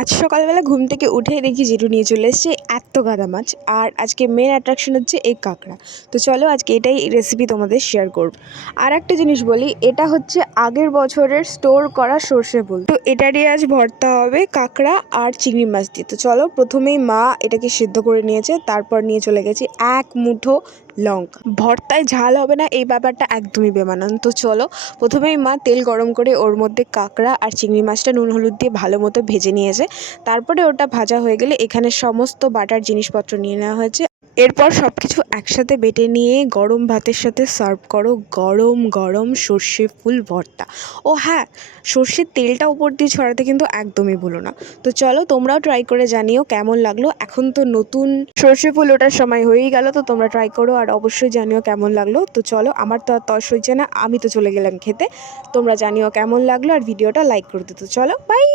আজ সকালবেলা ঘুম থেকে উঠেই দেখি জেঠু নিয়ে চলে এসেছে এত গাদা মাছ। আর আজকে মেন অ্যাট্রাকশন হচ্ছে এই কাঁকড়া। তো চলো আজকে এটাই রেসিপি তোমাদের শেয়ার করব। আর একটা জিনিস বলি, এটা হচ্ছে আগের বছরের স্টোর করা সর্ষে ফুল। তো এটারই আজ ভর্তা হবে কাঁকড়া আর চিংড়ি মাছ দিয়ে। তো চলো, প্রথমেই মা এটাকে সিদ্ধ করে নিয়েছে, তারপর নিয়ে চলে গেছি এক মুঠো লঙ্কা। ভর্তায় ঝাল হবে না এই ব্যাপারটা একদমই বেমানান। তো চলো, প্রথমেই মা তেল গরম করে ওর মধ্যে কাঁকড়া আর চিংড়ি মাছটা নুন হলুদ দিয়ে ভালো মতো ভেজে নিয়েছে। তারপরে ওটা ভাজা হয়ে গেলে এখানে সমস্ত বাটার জিনিসপত্র নিয়ে নেওয়া হয়েছে। এরপর সব কিছু একসাথে বেটে নিয়ে গরম ভাতের সাথে সার্ভ করো গরম গরম সর্ষে ফুল ভর্তা। ও হ্যাঁ, সর্ষের তেলটা উপর দিয়ে ছড়াতে কিন্তু একদমই ভুলো না। তো চলো, তোমরাও ট্রাই করে জানিও কেমন লাগলো। এখন তো নতুন সর্ষে ফুল ওঠার সময় হয়েই গেল, তো তোমরা ট্রাই করো আর অবশ্যই জানিও কেমন লাগলো। তো চলো, আমার তো আর তর সইছে না, আমি তো চলে গেলাম খেতে। তোমরা জানিও কেমন লাগলো আর ভিডিওটা লাইক করে দিতে। চলো, বাই।